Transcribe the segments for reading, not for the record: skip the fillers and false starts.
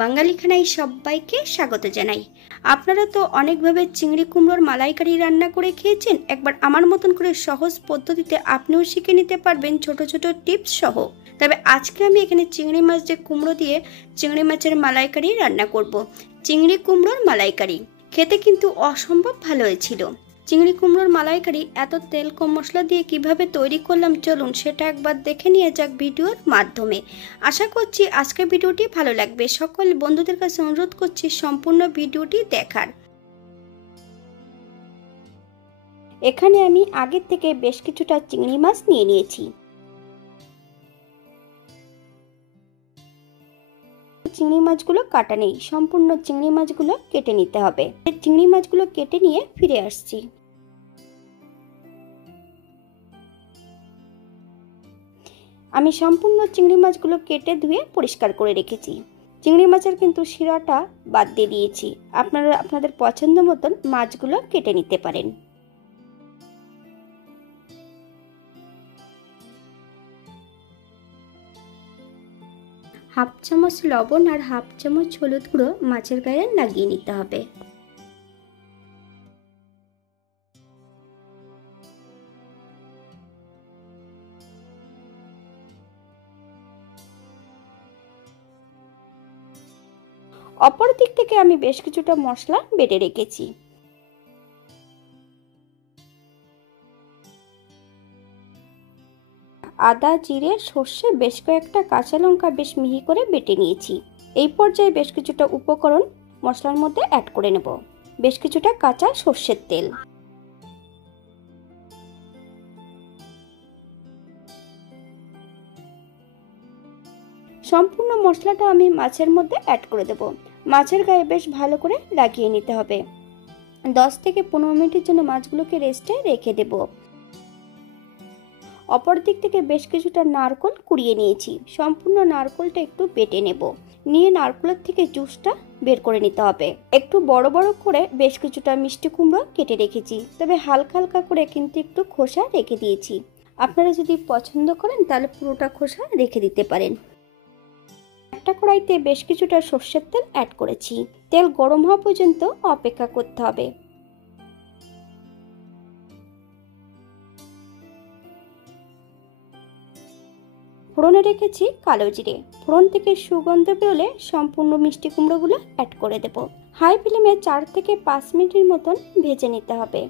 বাঙালি খানায় সবাইকে স্বাগত জানাই। আপনারা তো অনেকভাবে চিংড়ি কুমড়োর মালাইকারি রান্না করে খেয়েছেন। একবার আমার মতন করে সহজ পদ্ধতিতে আপনিও শিখে নিতে পারবেন ছোট ছোট টিপস সহ। তবে আজকে আমি এখানে চিংড়ি মাছ দিয়ে কুমড়ো দিয়ে চিংড়ি মাছের মালাইকারি রান্না করব। চিংড়ি কুমড়োর মালাইকারি খেতে কিন্তু অসম্ভব ভালো হয়েছিল। চিংড়ি কুমড়োর মালাইকারি এত তেল কম মশলা দিয়ে কিভাবে তৈরি করলাম চলুন সেটা একবার দেখে নিয়ে যাক ভিডিওর মাধ্যমে। আশা করছি আজকের ভিডিওটি ভালো লাগবে। সকল বন্ধুদের কাছে অনুরোধ করছি সম্পূর্ণ ভিডিওটি দেখার। এখানে আমি আগের থেকে বেশ কিছুটা চিংড়ি মাছ নিয়ে নিয়েছি। চিংড়ি মাছগুলো কাটা নেই, সম্পূর্ণ চিংড়ি মাছগুলো কেটে নিতে হবে। চিংড়ি মাছগুলো কেটে নিয়ে ফিরে আসছি। আমি সম্পূর্ণ চিংড়ি মাছগুলো কেটে ধুয়ে পরিষ্কার করে রেখেছি। চিংড়ি মাছের কিন্তু শিরাটা বাদ দিয়ে দিয়েছি। আপনারা আপনাদের পছন্দ মতন মাছগুলো কেটে নিতে পারেন। হাফ চামচ লবণ আর হাফ চামচ হলুদ গুঁড়ো মাছের গায়ে লাগিয়ে নিতে হবে। অপর দিক থেকে আমি বেশ কিছুটা মশলা বেটে রেখেছি। আদা, জিরে, সর্ষে, বেশ কয়েকটা কাঁচা লঙ্কা বেশ মিহি করে বেটে নিয়েছি। এই পর্যায়ে বেশ কিছুটা উপকরণ মশলার মধ্যে অ্যাড করে নেব। বেশ কিছুটা কাঁচা সর্ষের তেল, সম্পূর্ণ মশলাটা আমি মাছের মধ্যে অ্যাড করে দেব। মাছের গায়ে বেশ ভালো করে লাগিয়ে নিতে হবে। 10 থেকে 15 মিনিটের জন্য মাছগুলোকে রেস্টে রেখে দেব। অপর দিক থেকে বেশ কিছুটা নারকেল কুড়িয়ে নিয়েছি। সম্পূর্ণ নারকেলটা একটু বেটে নেব। নিয়ে নারকেলের থেকে জুসটা বের করে নিতে হবে। একটু বড় বড় করে বেশ কিছুটা মিষ্টি কুমড়ো কেটে রেখেছি, তবে হালকা হালকা করে কিন্তু একটু খোসা রেখে দিয়েছি। আপনারা যদি পছন্দ করেন তাহলে পুরোটা খোসা রেখে দিতে পারেন। একটা কড়াইতে বেশ কিছুটা সর্ষের তেল অ্যাড করেছি। তেল গরম হওয়া পর্যন্ত অপেক্ষা করতে হবে। ফোড়নে রেখেছি কালো জিরে। ফোড়ন থেকে সুগন্ধ বেরোলে সম্পূর্ণ মিষ্টি কুমড়োগুলো অ্যাড করে দেব। হাই ফ্লেমে 4 থেকে 5 মিনিটের মতন ভেজে নিতে হবে।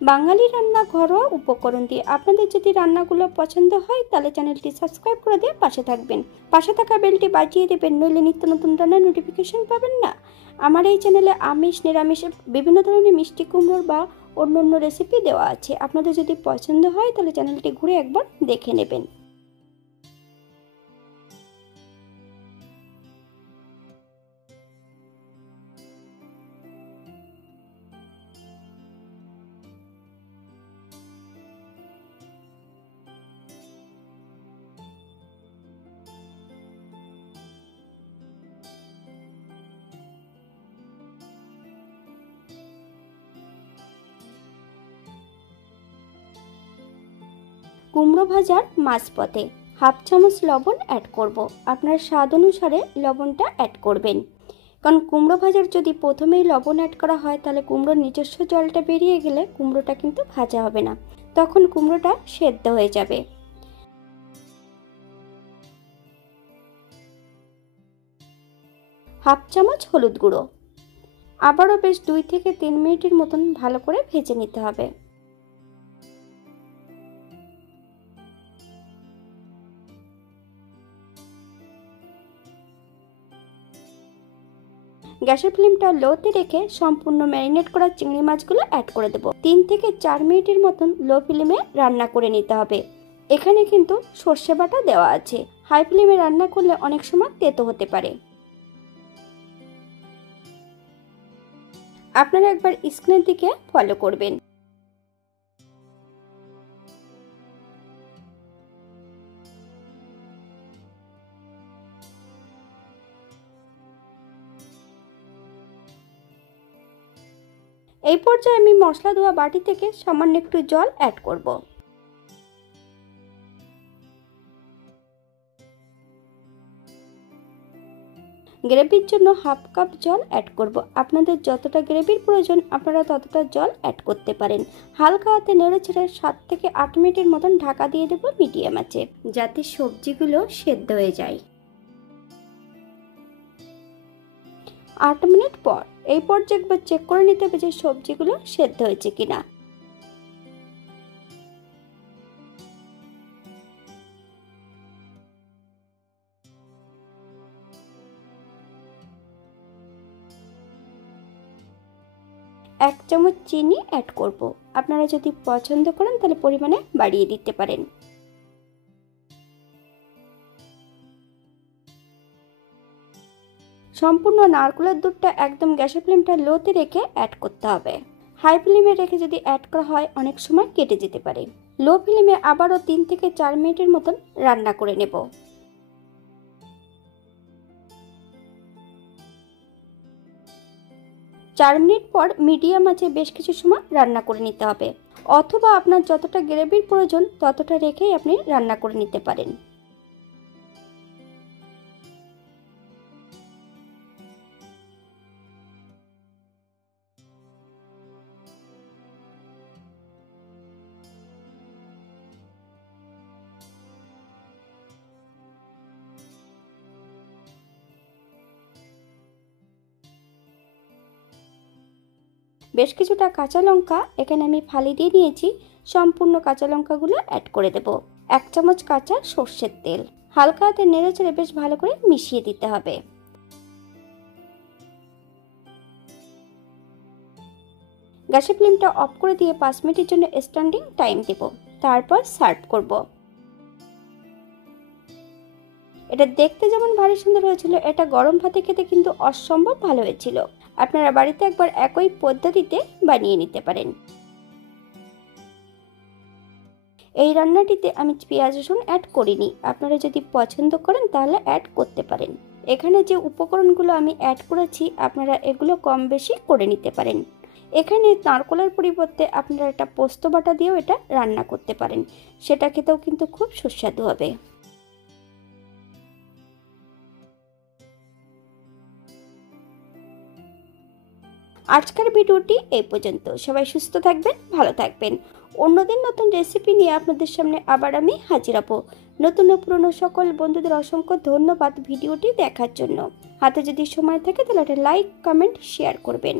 বাঙালি রান্না ঘরোয়া উপকরণ দিয়ে আপনাদের যদি রান্নাগুলো পছন্দ হয় তাহলে চ্যানেলটি সাবস্ক্রাইব করে দিয়ে পাশে থাকবেন। পাশে থাকা বেলটি বাজিয়ে দেবেন, নইলে নিত্য নতুন রান্নার নোটিফিকেশন পাবেন না। আমার এই চ্যানেলে আমিষ নিরামিষ বিভিন্ন ধরনের মিষ্টি কুমড়োর বা অন্য অন্য রেসিপি দেওয়া আছে। আপনাদের যদি পছন্দ হয় তাহলে চ্যানেলটি ঘুরে একবার দেখে নেবেন। কুমড়ো ভাজার মাঝপথে হাফ চামচ লবণ অ্যাড করব। আপনার স্বাদ অনুসারে লবণটা অ্যাড করবেন। কারণ কুমড়ো ভাজার যদি প্রথমেই লবণ অ্যাড করা হয় তাহলে কুমড়োর নিজস্ব জলটা বেরিয়ে গেলে কুমড়োটা কিন্তু ভাজা হবে না, তখন কুমড়োটা সেদ্ধ হয়ে যাবে। হাফ চামচ হলুদ গুঁড়ো। আবারও বেশ 2 থেকে 3 মিনিটের মতন ভালো করে ভেজে নিতে হবে। গ্যাসের ফ্লেমটা লোতে রেখে সম্পূর্ণ ম্যারিনেট করা চিংড়ি মাছগুলো অ্যাড করে দেব। 3 থেকে 4 মিনিটের মতন লো ফ্লেমে রান্না করে নিতে হবে। এখানে কিন্তু সর্ষে বাটা দেওয়া আছে। হাই ফ্লেমে রান্না করলে অনেক সময় তেতো হতে পারে। আপনারা একবার স্ক্রিনের দিকে ফলো করবেন। এই পর্যায়ে আমি মশলা ধোয়া বাটি থেকে সামান্য একটু জল অ্যাড করব। গ্রেভির জন্য হাফ কাপ জল অ্যাড করব। আপনাদের যতটা গ্রেভির প্রয়োজন আপনারা ততটা জল অ্যাড করতে পারেন। হালকা হাতে নেড়ে ছেড়ে 7 থেকে 8 মিনিটের মতন ঢাকা দিয়ে দেব মিডিয়াম আঁচে, যাতে সবজিগুলো সেদ্ধ হয়ে যায়। 8 মিনিট পর এই পর্যায়ে একবার চেক করে নিতে হবে যে সবজিগুলো সেদ্ধ হয়েছে কিনা। এক চামচ চিনি অ্যাড করব। আপনারা যদি পছন্দ করেন তাহলে পরিমাণে বাড়িয়ে দিতে পারেন। সম্পূর্ণ নারকেলের দুধটা একদম গ্যাসের ফ্লেমটা লোতে রেখে অ্যাড করতে হবে। হাই ফ্লেমে রেখে যদি অ্যাড করা হয় অনেক সময় কেটে যেতে পারে। লো ফ্লেমে আবারও 3 থেকে 4 মিনিটের মতন রান্না করে নেব। 4 মিনিট পর মিডিয়াম আঁচে বেশ কিছু সময় রান্না করে নিতে হবে, অথবা আপনার যতটা গ্রেভির প্রয়োজন ততটা রেখেই আপনি রান্না করে নিতে পারেন। বেশ কিছুটা কাঁচা লঙ্কা এখানে আমি ফালি দিয়ে নিয়েছি। সম্পূর্ণ কাঁচা লঙ্কাগুলো অ্যাড করে দেব। 1 চামচ কাঁচা সর্ষের তেল হালকা হাতে নেড়ে চেড়ে বেশ ভালো করে মিশিয়ে দিতে হবে। গ্যাসের ফ্লেমটা অফ করে দিয়ে 5 মিনিটের জন্য স্ট্যান্ডিং টাইম দেব, তারপর সার্ভ করব। এটা দেখতে যেমন ভারী সুন্দর হয়েছিল, এটা গরম ভাতে খেতে কিন্তু অসম্ভব ভালো হয়েছিল। আপনারা বাড়িতে একবার একই পদ্ধতিতে বানিয়ে নিতে পারেন। এই রান্নাটিতে আমি পেঁয়াজ রসুন অ্যাড করিনি, আপনারা যদি পছন্দ করেন তাহলে অ্যাড করতে পারেন। এখানে যে উপকরণগুলো আমি অ্যাড করেছি আপনারা এগুলো কম বেশি করে নিতে পারেন। এখানে নারকেলের পরিবর্তে আপনারা একটা পোস্ত বাটা দিয়েও এটা রান্না করতে পারেন, সেটা খেতেও কিন্তু খুব সুস্বাদু হবে। আজকের ভিডিওটি এই পর্যন্ত। সবাই সুস্থ থাকবেন, ভালো থাকবেন। অন্যদিন নতুন রেসিপি নিয়ে আপনাদের সামনে আবার আমি হাজির হব। নতুন ও পুরনো সকল বন্ধুদের অসংখ্য ধন্যবাদ ভিডিওটি দেখার জন্য। হাতে যদি সময় থাকে তাহলে একটা লাইক, কমেন্ট, শেয়ার করবেন।